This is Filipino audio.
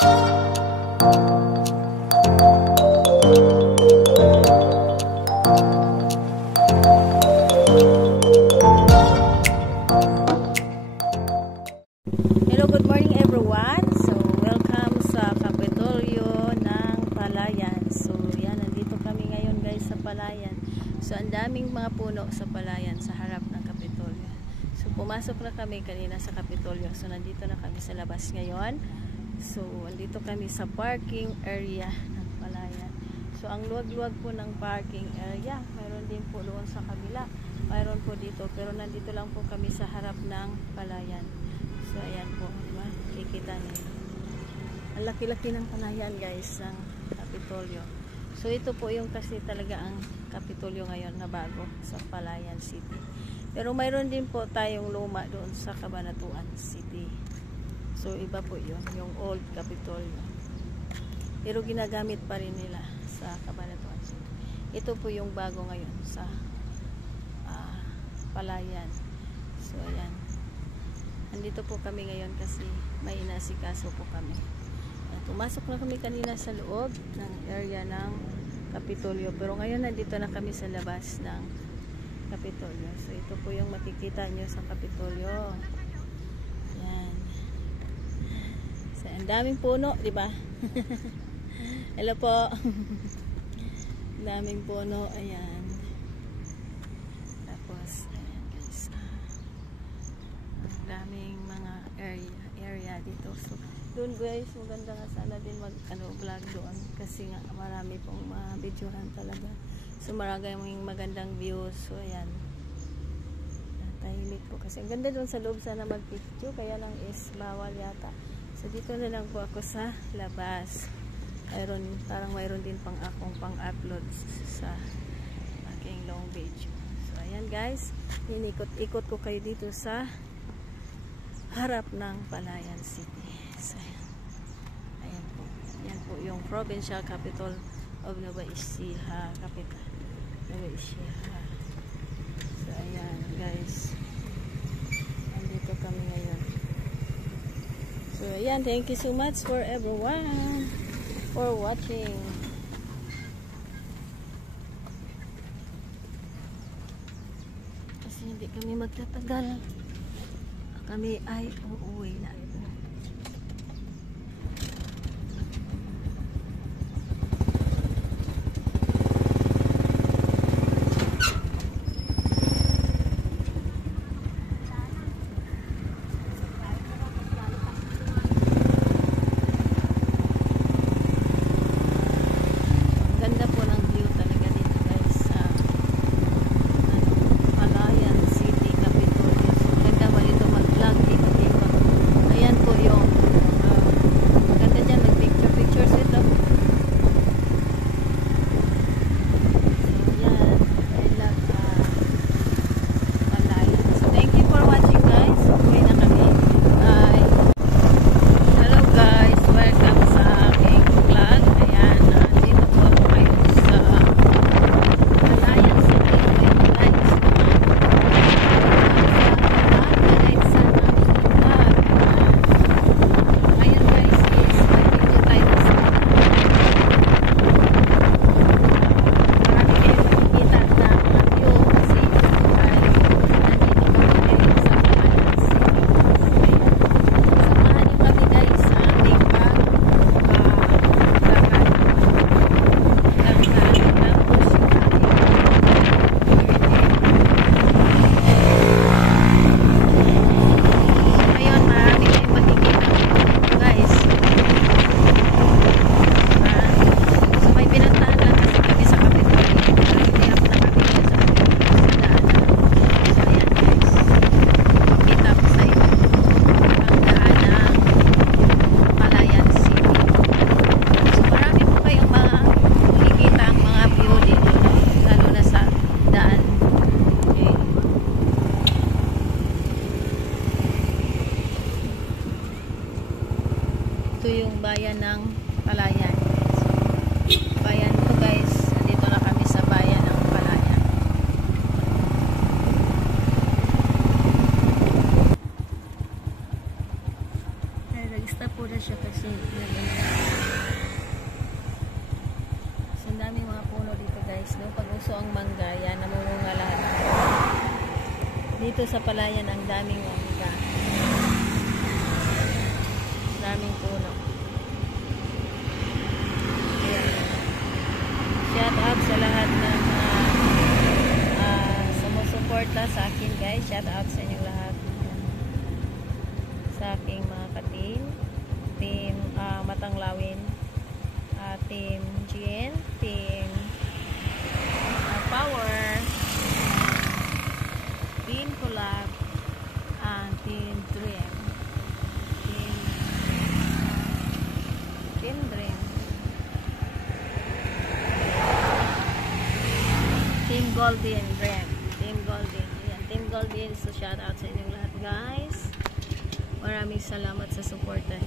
Hello, good morning everyone. So, welcome sa Kapitolyo ng Palayan. So, yan, nandito kami ngayon guys sa Palayan. So, ang daming mga puno sa Palayan sa harap ng Kapitolyo. So, pumasok na kami kanina sa Kapitolyo. So, nandito na kami sa labas ngayon. So, nandito kami sa parking area ng Palayan. So, ang luwag-luwag po ng parking area. Mayroon din po doon sa kabila. Mayroon po dito. Pero nandito lang po kami sa harap ng Palayan. So, ayan po, diba? Kikita niyo. Ang laki-laki ng Palayan, guys, ng Kapitolyo. So, ito po yung kasi talaga ang Kapitolyo ngayon na bago sa Palayan City. Pero mayroon din po tayong luma doon sa Cabanatuan City. So, iba po yun, yung old Kapitolyo. Pero ginagamit pa rin nila sa Cabanatuan City. Ito po yung bago ngayon sa Palayan. So, ayan. Andito po kami ngayon kasi may inasikaso po kami. Pumasok na kami kanina sa loob ng area ng Kapitolyo. Pero ngayon nandito na kami sa labas ng Kapitolyo. So ito po yung makikita nyo sa Kapitolyo. Yan. So, ang daming puno, di ba? Hello po. Daming puno. Ayan. Tapos, ayan guys. Daming mga area dito. So, doon guys, maganda nga sana din vlog doon kasi nga marami pong videohan talaga. So, maraming magandang views. So, ayan. Tahimik po kasi. Ang ganda doon sa loob sana mag-picture. Kaya lang is bawal yata. So, dito na lang po ako sa labas. Parang mayroon din pang akong pang-upload sa aking long video. So, ayan guys. Inikot-ikot ko kayo dito sa harap ng Palayan City. So, ayan po. Yan po yung provincial capital of Nueva Ecija. Capital. Nueva Ecija. So, ayan guys. Andito kami ngayon. So, ayan. Thank you so much for everyone for watching. Kasi hindi kami magtatagal. Kami ay uuwi na. Ganda po ng view talaga dito guys sa Palayan City, Kapitolyo. So, ganda ba dito mag-vlog dito. Ayan po yung ganda dyan, mag-pictures ito. So, yan. I love Palayan. So, thank you for watching guys. Okay na kami. Bye. Hello guys. Welcome sa aking vlog. Ayan. Dito po ako ngayon sa Palayan City. Palayan bayan ng Palayan. So, bayan to guys. Dito na kami sa bayan ng Palayan. Ay, nag-stop po na siya kasi daming mga puno dito guys, no? Pag uso ang mangga, yan, namumunga lahat. Dito sa palayan, ang daming mangga. Daming puno. Ayan. Shout out sa lahat ng sumusuporta sa akin guys. Shout out sa inyong lahat. Sa aking mga ka-team. Team Matanglawin. Team Gin. Team Power. Team Collab. Team Dream. Team Dream. Team Golden Dream. Team Golden. Ayan, Team Golden. So shout out sa inyong lahat guys. Maraming salamat sa suporta.